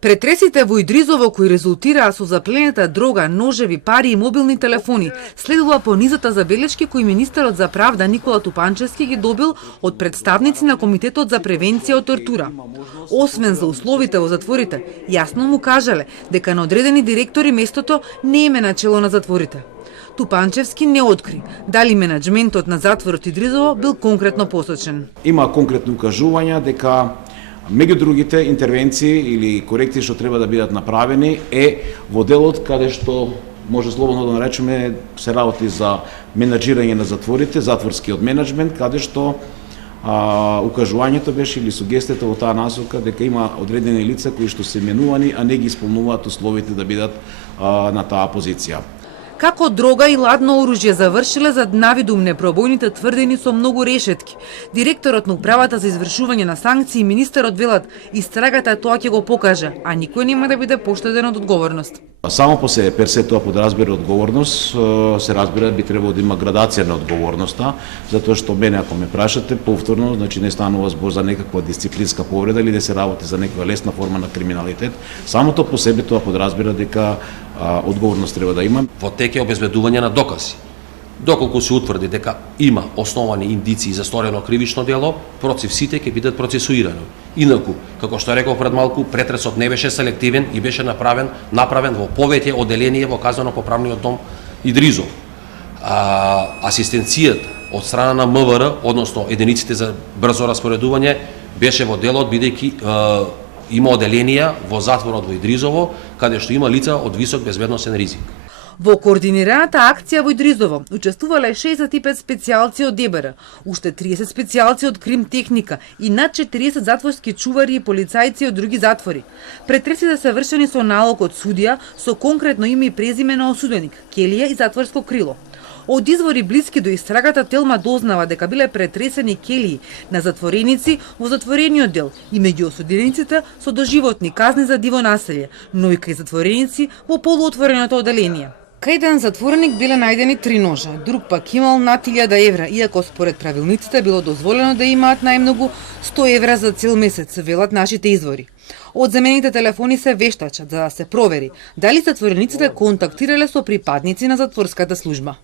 Претресите во Идризово кои резултираа со запленета дрога, ножеви, пари и мобилни телефони следува по низата забелешки кои министерот за правда Никола Тупанчевски ги добил од представници на Комитетот за превенција од тортура. Освен за условите во затворите, јасно му кажале дека на одредени директори местото не име начело на затворите. Тупанчевски не откри дали менаџментот на затворот Идризово бил конкретно посочен. Има конкретни укажувања дека меѓу другите интервенции или корекции што треба да бидат направени е во делот каде што може слободно да наречеме се работи за менаџирање на затворите, затворскиот менаџмент, каде што укажувањето беше или сугестијата во таа насока дека има одредени лица кои што се менувани, а не ги исполнуваат условите да бидат на таа позиција. Како дрога и ладно оружје завршиле зад навидум непробојните тврдени со многу решетки. Директорот на управата за извршување на санкции и министерот велат истрагата тоа ќе го покаже, а никој нема да биде поштеден од одговорност. Само по себе персе тоа подразбира одговорност, се разбира би требало да има градација на одговорноста, затоа што мене ако ме прашате повторно, значи не станува збор за некаква дисциплинска повреда или да се работи за некоја лесна форма на криминалитет. Самото по себе тоа подразбира дека одговорност треба да има. Во тек е обезбедување на докази. Доколку се утврди дека има основани индиции за сторено кривично дело, против сите ќе бидат процесуирани. Инаку, како што реков пред малку, претресот не беше селективен и беше направен во повеќе оделение во казнено-поправниот дом Идризов. Асистенцијата од страна на МВР, односно единиците за брзо распоредување, беше во делот бидејќи има оделенија во затворот во Идризово, каде што има лица од висок безбедносен ризик. Во координираната акција во Идризово учествувале 65 специјалци од ДБР, уште 30 специјалци од Крим техника и над 40 затворски чувари и полицајци од други затвори. Претресите се вршени со налог од судија со конкретно име и презиме на осуденик, келија и затворско крило. Од извори блиски до истрагата Телма дознава дека биле претресени келии на затвореници во затворениот дел и меѓу осудениците со доживотни казни за диво населје, но и кај затвореници во полуотвореното оделение. Кај еден затвореник биле најдени 3 ножа, друг пак имал над 1000 евра, иако според правилниците било дозволено да имаат најмногу 100 евра за цел месец, велат нашите извори. Одземените телефони се вештачат за да се провери дали затворениците контактирале со припадници на затворската служба.